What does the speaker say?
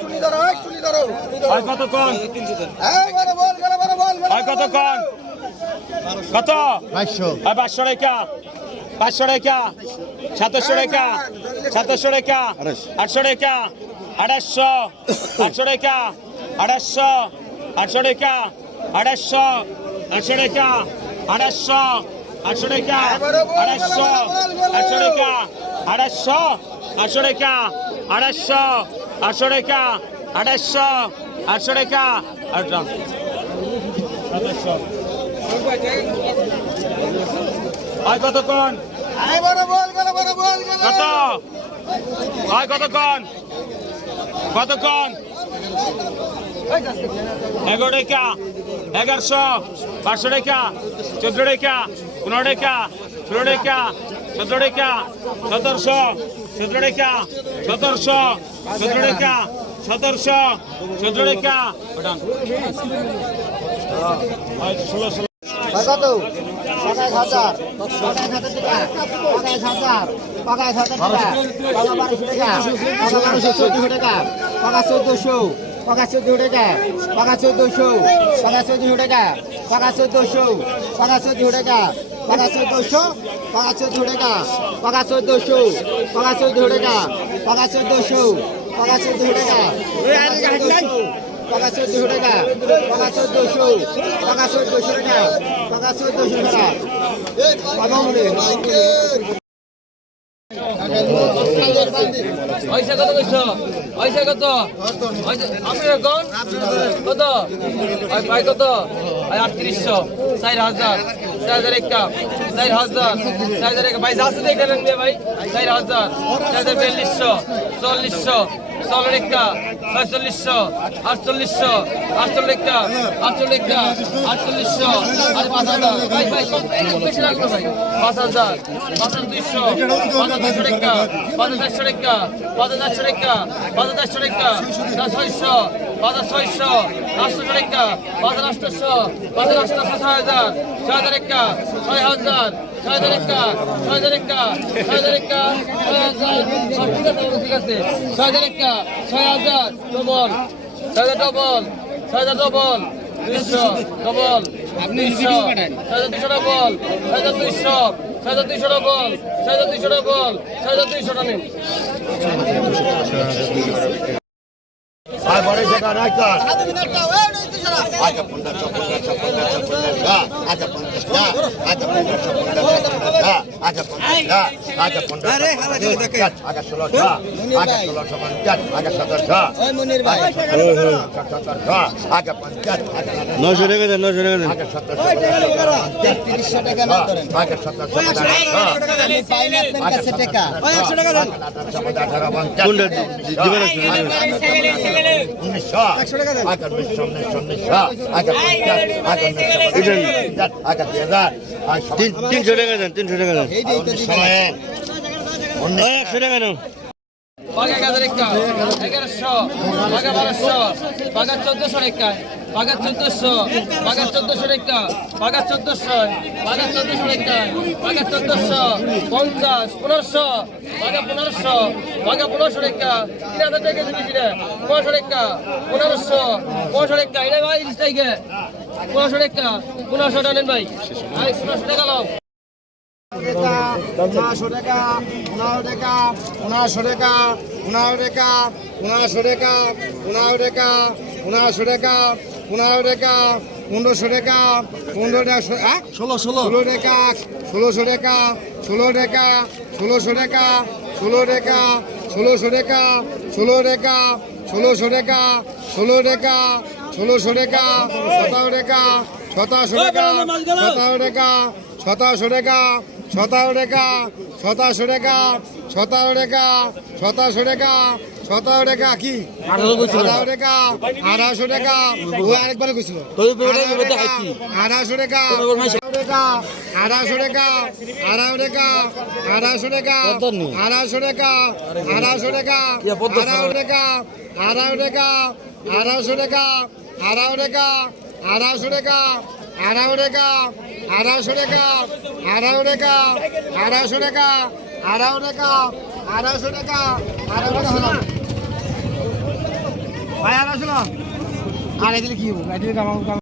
চুলি ধরো এক চুলি ধরো হয় কত কম একবারে বল গেলে বড় বল হয় কত কম কত? পাঁচশো। হয় পাঁচশো রেখা? পাঁচশো রেখা? সাতশো রেখা? সাতশো রেখা? আটশো রেখা? আড়াইশো আটশো রেখা? আড়াইশো আটশো রেখা? আড়াইশো আটশো রেখা? আড়াইশো আটশো রেখা? আড়াইশো আটশো। রেখা? আড়াইশো আটশো রেখা? আড়াইশো, আটশো টাকা, আড়াইশো, আটশো টাকা আটটা হয় কতক্ষণ? কত? হয় কতক্ষণ? কতক্ষণ? এগারো টাকা, এগারোশো, পাঁচশো টাকা, চোদ্দ টাকা, পনেরো টাকা, ষোলো টাকা সতেরো টাকা সতেরোশো সতেরো টাকা সতেরোশো সতেরো টাকা সতেরোশো সতেরো টাকা ষোলোশো কত সাতাইশ হাজার সাতাইশ হাজার সাতাইশ হাজার বারোশো টাকা পাকা বারোশো চোদ্দশো টাকা পাকা চোদ্দশো পাকা চোদ্দশো টাকা পাকা চোদ্দশো পাকা চোদ্দশো টাকা পাকা চোদ্দশো পাকা চোদ্দশো টাকা পাকা চোদ্দশো পাকা চোদ্দশো টাকা পাকা চোদ্দশো পাকা চোদ্দশো টাকা পাকা চোদ্দশো পাকা চোদ্দশো টাকা পাকা চোদ্দশো টাকা পাকা চোদ্দশো পাকা চোদ্দশো টাকা পাকা চোদ্দশো টাকা মনে পয়সা কত কইছো? পয়সা কত? আপনার আপনি কোন? কত? ভাই ভাই কত? আটত্রিশশো। চার হাজার। চার হাজার একটা চার হাজার। চার হাজার একটা ভাই যাচ্ছে দেখে নেন ভাই। চার হাজার। চার হাজার বিয়াল্লিশশো। চল্লিশশো। একটা ছয়চল্লিশশো, আটচল্লিশশো, আটচল্লিশটা আটচল্লিশটা, আটচল্লিশশো পাঁচ হাজার, ভাই ভাই বেশি লাগল ভাই। পাঁচ হাজার পাঁচ হাজার দুইশো, পাঁচ হাজার টাকা পাঁচ হাজার চারশো টাকা পাঁচ হাজার চারশো টাকা পাঁচ হাজার চারশো টাকা ছয়শো পাঁচ ছয়শো আটশো টাকা পাঁচ আটশো পাঁচ আটশো ছয় হাজার ছয় হাজার একটা ছয় হাজার ছয় হাজার একটা ছয় হাজার একটা ছয় হাজার একটা ছয় হাজার ঠিক আছে ছয় হাজার একটা ছয় হাজার ডবল ছয় হাজার ডবল ছয় হাজার ডবল দুইশো ডবল দুইশো ছয় হাজার দুইশো ডবল ছয় হাজার দুইশো ছয় হাজার দুইশো ডবল ছয় হাজার দুইশো ডবল ছয় হাজার দুইশো টানেন আচ্ছা পঞ্চাশ আচ্ছা পঞ্চাশ আচ্ছা পঞ্চাশ আচ্ছা পঞ্চাশ আগে পনেরো আগে ষোলোশো আগে ষোলোশো পঞ্চাশ আগে সতেরোশো সতেরোশো আগে পঞ্চাশ নশো টাকা দেন নশো টাকা দেন। আগে সতেরোশো তিরিশশো টাকা না ধরেন আগে সতেরোশো আমি পাই না আপনার কাছে টাকা। একশো টাকা দেন। আঠারো পঞ্চাশ উনিশশো। একশো টাকা দেন। আগে উনিশশো উনিশশো উনিশশো। আগে পঞ্চাশ তিনশো। টাকা দেন তিনশো একশো টাকা দেন বাঘা গাজার একটা এগারোশো। বাঘা বারোশো। বাঘা চোদ্দশো একটা বাঘা চোদ্দশো। বাঘা চোদ্দশো একটা বাঘা চোদ্দশো। বাঘা চোদ্দশো একটা বাঘা চোদ্দশো। পঞ্চাশ পনেরোশো। বাঘা পনেরোশো। বাঘা পনেরোশো একটা। তিন হাজার টাকা দিবি কিনে? পনেরোশো একটা পনেরোশো। পনেরোশো একটা। এটা ভাই টাইকে পনেরোশো একটা। পনেরোশো টানেন ভাই। ভাই পনেরোশো টাকা লাও পনেরোশো টাকা পনেরো টাকা পনেরোশো টাকা পনেরো টাকা পনেরোশো টাকা পনেরো টাকা পনেরোশো টাকা পনেরো টাকা পনেরোশো টাকা পনেরো টাকা ষোলো ষোলো ষোলো টাকা ষোলোশো টাকা ষোলো টাকা ষোলোশো টাকা ষোলো টাকা ষোলোশো টাকা ষোলো টাকা ষোলোশো টাকা ষোলো টাকা ষোলোশো টাকা সতেরো টাকা সতেরোশো টাকা সতেরো টাকা সতেরোশো টাকা সতেরো টাকা সতেরোশো টাকা সতেরো টাকা সতেরোশো টাকা সতেরো টাকা কি আঠারো টাকা আঠারোশো টাকা ও আরেকবার কইছিল আঠারোশো টাকা আঠারোশো টাকা আঠারো টাকা আঠারোশো টাকা আঠারোশো টাকা আঠারোশো টাকা আঠারো টাকা আঠারো টাকা আঠারোশো টাকা আঠারো টাকা আঠারোশো টাকা আড়াইশো টাকা আড়াইশো টাকা আড়াইশো টাকা আড়াইশো টাকা আড়াইশো টাকা আড়াইশো টাকা আড়াইশো টাকা ভাই আড়াইশো না আড়াই দিলে কি হব আড়াই দিলে কামাবো